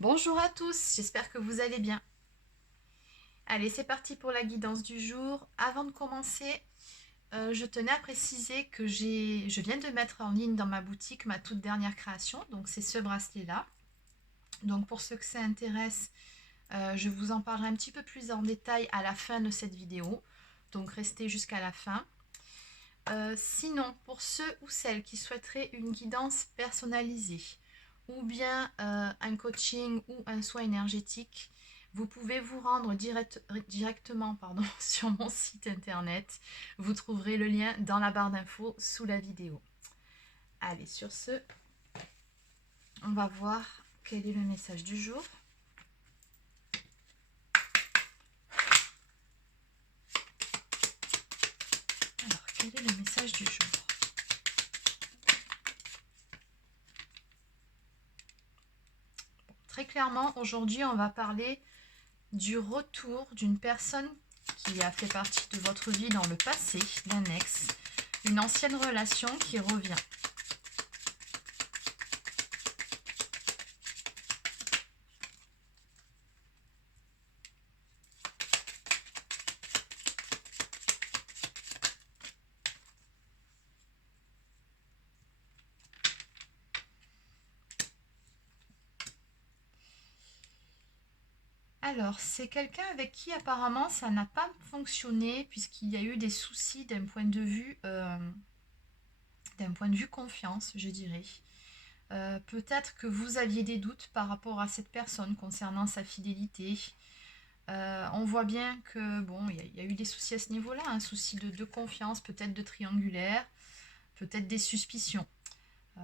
Bonjour à tous, j'espère que vous allez bien. Allez, c'est parti pour la guidance du jour. Avant de commencer, je tenais à préciser que je viens de mettre en ligne dans ma boutique ma toute dernière création, donc c'est ce bracelet-là. Donc pour ceux que ça intéresse, je vous en parlerai un petit peu plus en détail à la fin de cette vidéo, donc restez jusqu'à la fin. Sinon, pour ceux ou celles qui souhaiteraient une guidance personnalisée, ou bien un coaching ou un soin énergétique, vous pouvez vous rendre directement sur mon site internet. Vous trouverez le lien dans la barre d'infos sous la vidéo. Allez, sur ce, on va voir quel est le message du jour. Alors, quel est le message du jour? Très clairement, aujourd'hui, on va parler du retour d'une personne qui a fait partie de votre vie dans le passé, d'un ex, une ancienne relation qui revient. Alors, c'est quelqu'un avec qui apparemment ça n'a pas fonctionné puisqu'il y a eu des soucis d'un point de vue confiance, je dirais. Peut-être que vous aviez des doutes par rapport à cette personne concernant sa fidélité. On voit bien que bon, il y a eu des soucis à ce niveau-là, un souci de confiance, peut-être de triangulaire, peut-être des suspicions. Euh,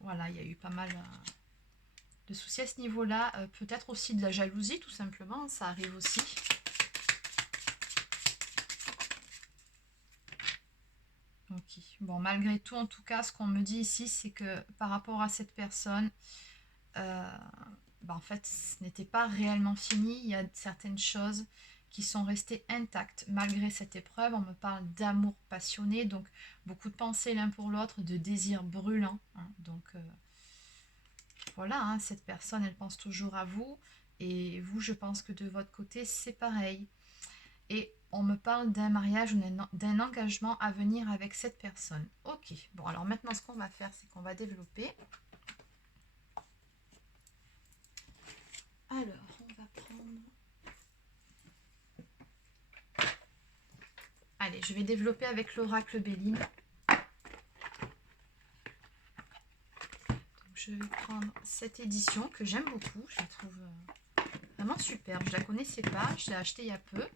voilà, il y a eu pas mal de soucis à ce niveau-là. Peut-être aussi de la jalousie, tout simplement, ça arrive aussi. Ok. Bon, malgré tout, en tout cas, ce qu'on me dit ici, c'est que par rapport à cette personne, euh, en fait, ce n'était pas réellement fini. Il y a certaines choses qui sont restées intactes malgré cette épreuve. On me parle d'amour passionné, donc beaucoup de pensées l'un pour l'autre, de désirs brûlants. Hein. Donc voilà, hein, cette personne, elle pense toujours à vous. Et vous, je pense que de votre côté, c'est pareil. Et on me parle d'un mariage ou d'un engagement à venir avec cette personne. Ok, bon, alors maintenant, ce qu'on va faire, c'est qu'on va développer. Alors, on va prendre... Allez, je vais développer avec l'oracle Béline. Donc, je vais prendre cette édition que j'aime beaucoup. Je la trouve vraiment superbe. Je ne la connaissais pas, je l'ai achetée il y a peu.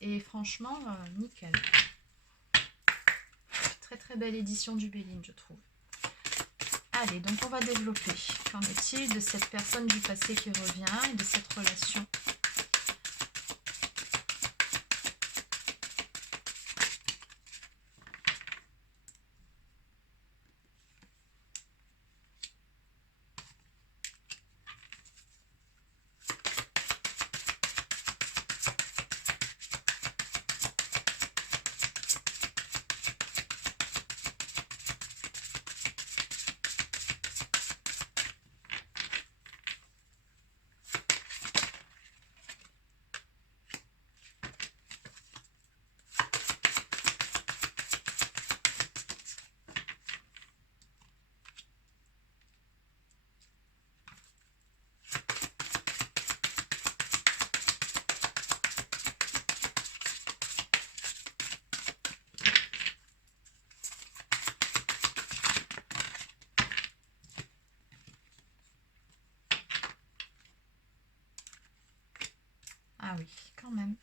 Et franchement, nickel. Très très belle édition du Béline, je trouve. Allez, donc on va développer. Qu'en est-il de cette personne du passé qui revient et de cette relation? Ah oui, quand même.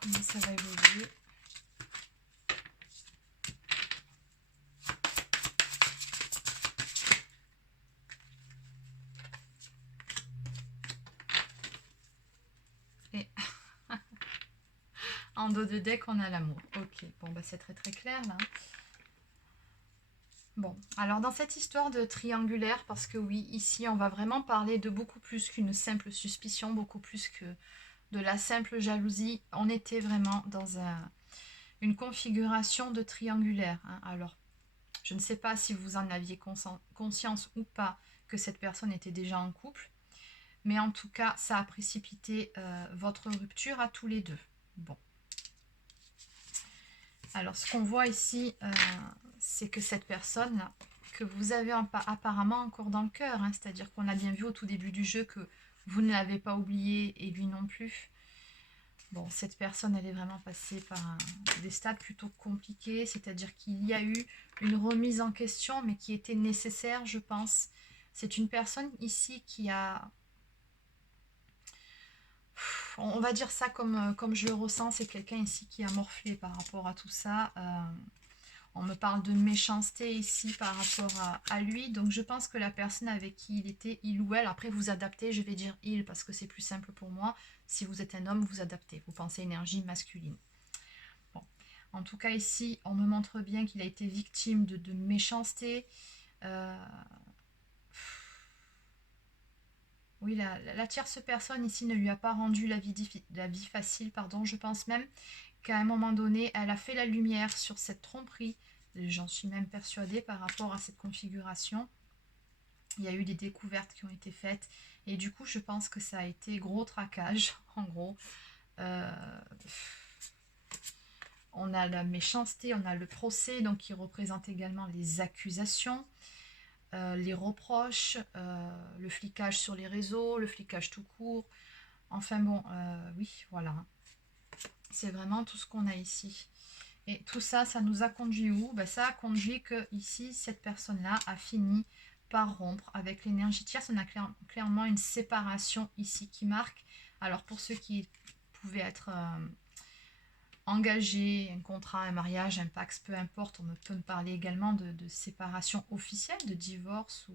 Comment ça va évoluer? En dos de deck, on a l'amour. Ok, bon, bah, c'est très très clair là. Bon, alors dans cette histoire de triangulaire, parce que oui, ici, on va vraiment parler de beaucoup plus qu'une simple suspicion, beaucoup plus que de la simple jalousie. On était vraiment dans une configuration de triangulaire, hein. Alors, je ne sais pas si vous en aviez conscience ou pas que cette personne était déjà en couple, mais en tout cas, ça a précipité votre rupture à tous les deux. Bon. Alors, ce qu'on voit ici, c'est que cette personne-là, que vous avez apparemment encore dans le cœur, hein, c'est-à-dire qu'on a bien vu au tout début du jeu que vous ne l'avez pas oublié et lui non plus. Bon, cette personne, elle est vraiment passée par des stades plutôt compliqués, c'est-à-dire qu'il y a eu une remise en question, mais qui était nécessaire, je pense. C'est une personne ici qui a... On va dire ça comme je le ressens, c'est quelqu'un ici qui a morflé par rapport à tout ça. On me parle de méchanceté ici par rapport à lui. Donc je pense que la personne avec qui il était, il ou elle, après vous adaptez, je vais dire il parce que c'est plus simple pour moi. Si vous êtes un homme, vous adaptez. Vous pensez énergie masculine. Bon. En tout cas ici, on me montre bien qu'il a été victime de méchanceté. Oui, la tierce personne ici ne lui a pas rendu la vie facile, pardon. Je pense même qu'à un moment donné, elle a fait la lumière sur cette tromperie. J'en suis même persuadée par rapport à cette configuration. Il y a eu des découvertes qui ont été faites. Et du coup, je pense que ça a été gros traquage, en gros. On a la méchanceté, on a le procès, donc qui représente également les accusations. Les reproches, le flicage sur les réseaux, le flicage tout court. Enfin bon, oui, voilà. C'est vraiment tout ce qu'on a ici. Et tout ça, ça nous a conduit où? Ben, ça a conduit que ici, cette personne-là a fini par rompre avec l'énergie tierce. On a clairement une séparation ici qui marque. Alors pour ceux qui pouvaient être engagés, un contrat, un mariage, un pax, peu importe, on peut me parler également de séparation officielle, de divorce ou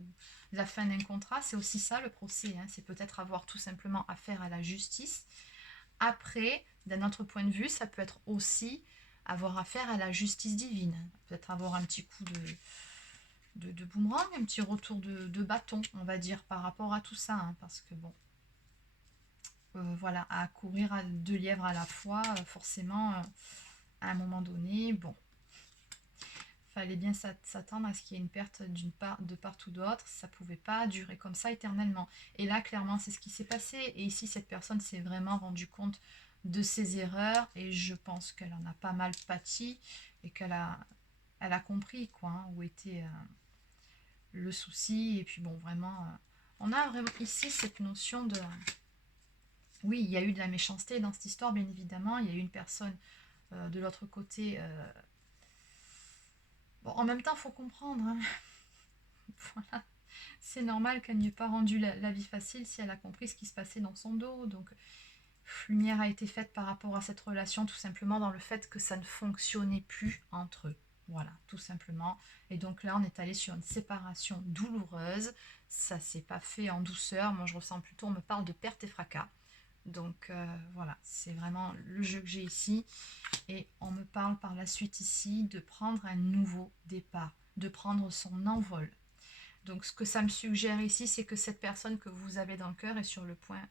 de la fin d'un contrat. C'est aussi ça le procès, hein. C'est peut-être avoir tout simplement affaire à la justice. Après, d'un autre point de vue, ça peut être aussi avoir affaire à la justice divine. Peut-être avoir un petit coup de boomerang, un petit retour de bâton, on va dire, par rapport à tout ça. Hein, parce que bon, voilà, à courir à deux lièvres à la fois, forcément, à un moment donné, bon, fallait bien s'attendre à ce qu'il y ait une perte de part ou d'autre. Ça pouvait pas durer comme ça éternellement. Et là, clairement, c'est ce qui s'est passé. Et ici, cette personne s'est vraiment rendue compte de ses erreurs. Et je pense qu'elle en a pas mal pâti. Et elle a compris quoi, hein, où était le souci. Et puis bon, vraiment, on a vraiment ici cette notion de... Oui, il y a eu de la méchanceté dans cette histoire, bien évidemment. Il y a eu une personne de l'autre côté... Bon, en même temps, il faut comprendre, hein. Voilà. C'est normal qu'elle n'y ait pas rendu la vie facile si elle a compris ce qui se passait dans son dos. Donc, lumière a été faite par rapport à cette relation, tout simplement dans le fait que ça ne fonctionnait plus entre eux. Voilà, tout simplement. Et donc là, on est allé sur une séparation douloureuse. Ça s'est pas fait en douceur. Moi, je ressens plutôt, on me parle de perte et fracas. Donc voilà, c'est vraiment le jeu que j'ai ici. Et on me parle par la suite ici de prendre un nouveau départ, de prendre son envol. Donc ce que ça me suggère ici, c'est que cette personne que vous avez dans le cœur est sur le point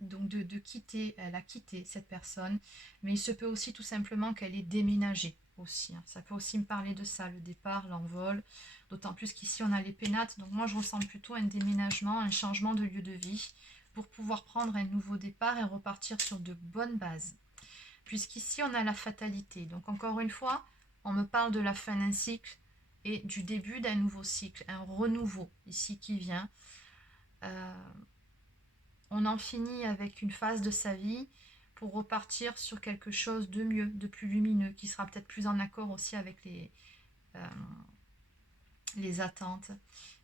donc de quitter. Elle a quitté cette personne, mais il se peut aussi tout simplement qu'elle ait déménagé aussi, hein. Ça peut aussi me parler de ça, le départ, l'envol, d'autant plus qu'ici on a les pénates. Donc moi je ressens plutôt un déménagement, un changement de lieu de vie pour pouvoir prendre un nouveau départ et repartir sur de bonnes bases. Puisqu'ici on a la fatalité. Donc encore une fois, on me parle de la fin d'un cycle et du début d'un nouveau cycle, un renouveau ici qui vient. On en finit avec une phase de sa vie pour repartir sur quelque chose de mieux, de plus lumineux, qui sera peut-être plus en accord aussi avec les attentes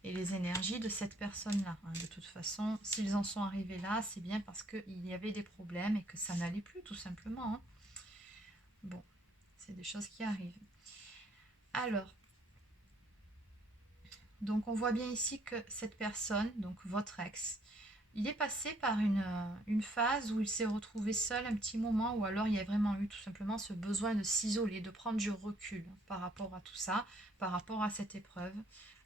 et les énergies de cette personne-là. De toute façon, s'ils en sont arrivés là, c'est bien parce qu'il y avait des problèmes et que ça n'allait plus, tout simplement, hein. Bon, c'est des choses qui arrivent. Alors, donc on voit bien ici que cette personne, donc votre ex, il est passé par une phase où il s'est retrouvé seul un petit moment, ou alors il y a vraiment eu tout simplement ce besoin de s'isoler, de prendre du recul par rapport à tout ça, par rapport à cette épreuve.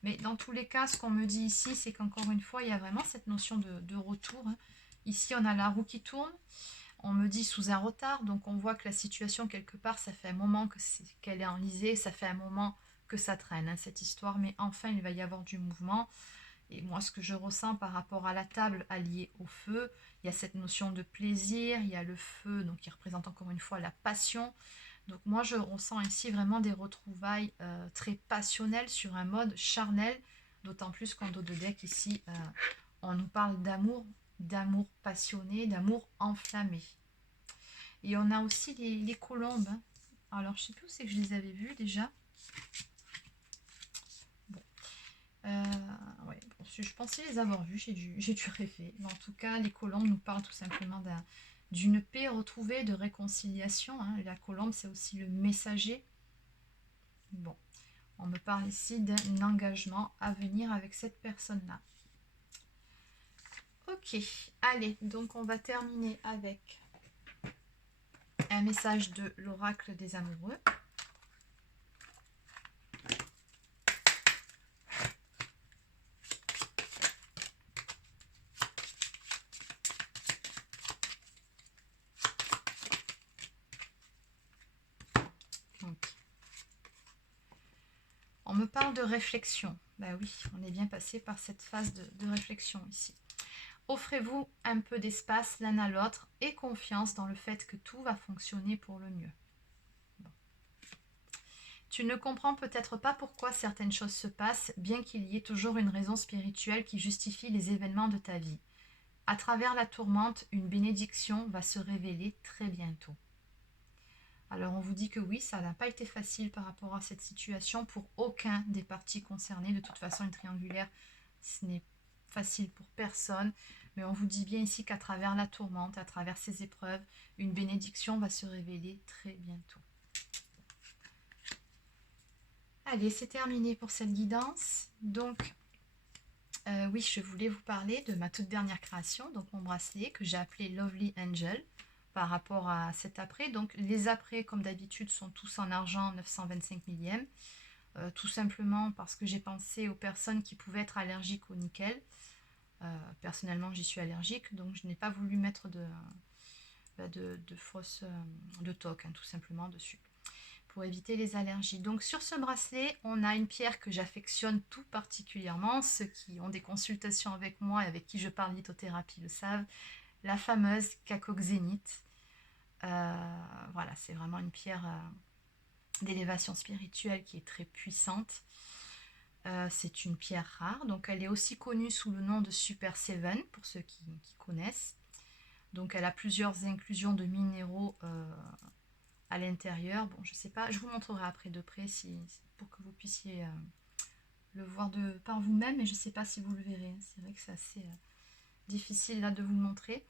Mais dans tous les cas, ce qu'on me dit ici, c'est qu'encore une fois, il y a vraiment cette notion de retour, hein. Ici, on a la roue qui tourne. On me dit sous un retard, donc on voit que la situation, quelque part, ça fait un moment qu'elle est enlisée, ça fait un moment que ça traîne, hein, cette histoire, mais enfin, il va y avoir du mouvement. Et moi, ce que je ressens par rapport à la table alliée au feu, il y a cette notion de plaisir, il y a le feu, donc qui représente encore une fois la passion. Donc moi, je ressens ici vraiment des retrouvailles très passionnelles sur un mode charnel, d'autant plus qu'en dos de deck, ici, on nous parle d'amour, d'amour passionné, d'amour enflammé. Et on a aussi les colombes, hein. Alors, je ne sais plus où c'est que je les avais vues déjà. Bon. Ouais, bon, je pensais les avoir vues, j'ai dû rêver. Mais en tout cas, les colombes nous parlent tout simplement d'une paix retrouvée, de réconciliation, hein. La colombe, c'est aussi le messager. Bon, on me parle ici d'un engagement à venir avec cette personne-là. Ok, allez, donc on va terminer avec un message de l'oracle des amoureux. Donc, on me parle de réflexion. Ben oui, on est bien passé par cette phase de réflexion ici. Offrez-vous un peu d'espace l'un à l'autre et confiance dans le fait que tout va fonctionner pour le mieux. Bon. Tu ne comprends peut-être pas pourquoi certaines choses se passent, bien qu'il y ait toujours une raison spirituelle qui justifie les événements de ta vie. À travers la tourmente, une bénédiction va se révéler très bientôt. Alors on vous dit que oui, ça n'a pas été facile par rapport à cette situation pour aucun des parties concernées. De toute façon, une triangulaire, ce n'est facile pour personne. Mais on vous dit bien ici qu'à travers la tourmente, à travers ces épreuves, une bénédiction va se révéler très bientôt. Allez, c'est terminé pour cette guidance. Donc, oui, je voulais vous parler de ma toute dernière création, donc mon bracelet que j'ai appelé Lovely Angel par rapport à cet apprêt. Donc, les apprêts, comme d'habitude, sont tous en argent 925 millième. Tout simplement parce que j'ai pensé aux personnes qui pouvaient être allergiques au nickel. Personnellement, j'y suis allergique, donc je n'ai pas voulu mettre de fausse de toque, hein, tout simplement dessus, pour éviter les allergies. Donc sur ce bracelet, on a une pierre que j'affectionne tout particulièrement. Ceux qui ont des consultations avec moi et avec qui je parle lithothérapie le savent, la fameuse cacoxénite. Voilà, c'est vraiment une pierre d'élévation spirituelle qui est très puissante. C'est une pierre rare, donc elle est aussi connue sous le nom de Super Seven, pour ceux qui connaissent. Donc elle a plusieurs inclusions de minéraux à l'intérieur. Bon, je sais pas, je vous montrerai après de près pour que vous puissiez le voir par vous-même, mais je ne sais pas si vous le verrez. C'est vrai que c'est assez difficile là de vous le montrer.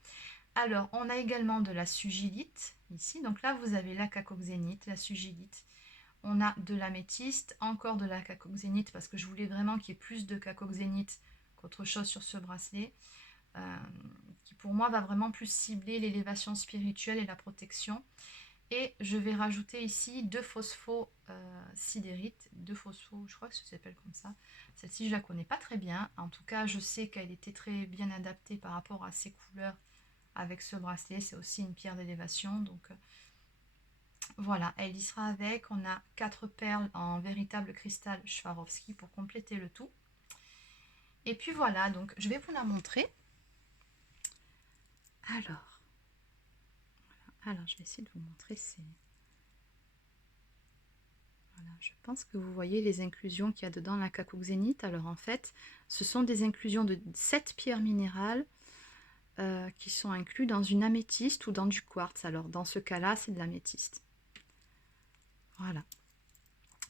Alors, on a également de la sugilite ici. Donc là, vous avez la cacoxénite, la sugilite. On a de l'améthyste, encore de la cacoxénite, parce que je voulais vraiment qu'il y ait plus de cacoxénite qu'autre chose sur ce bracelet, qui pour moi va vraiment plus cibler l'élévation spirituelle et la protection. Et je vais rajouter ici 2 phosphosidérites, 2 phosphos, je crois que ça s'appelle comme ça. Celle-ci, je la connais pas très bien. En tout cas, je sais qu'elle était très bien adaptée par rapport à ses couleurs avec ce bracelet. C'est aussi une pierre d'élévation, donc voilà, elle y sera avec. On a 4 perles en véritable cristal Swarovski pour compléter le tout. Et puis voilà, donc je vais vous la montrer. Alors je vais essayer de vous montrer Voilà, je pense que vous voyez les inclusions qu'il y a dedans la cacoxénite. Alors en fait, ce sont des inclusions de 7 pierres minérales qui sont incluses dans une améthyste ou dans du quartz. Alors dans ce cas-là, c'est de l'améthyste. Voilà.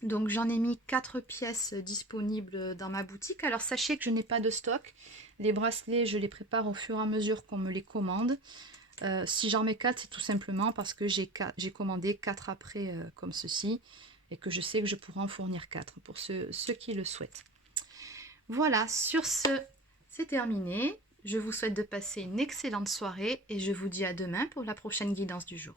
Donc j'en ai mis 4 pièces disponibles dans ma boutique. Alors sachez que je n'ai pas de stock. Les bracelets, je les prépare au fur et à mesure qu'on me les commande. Si j'en mets 4, c'est tout simplement parce que j'ai commandé 4 après comme ceci. Et que je sais que je pourrai en fournir 4 pour ceux qui le souhaitent. Voilà, sur ce, c'est terminé. Je vous souhaite de passer une excellente soirée et je vous dis à demain pour la prochaine guidance du jour.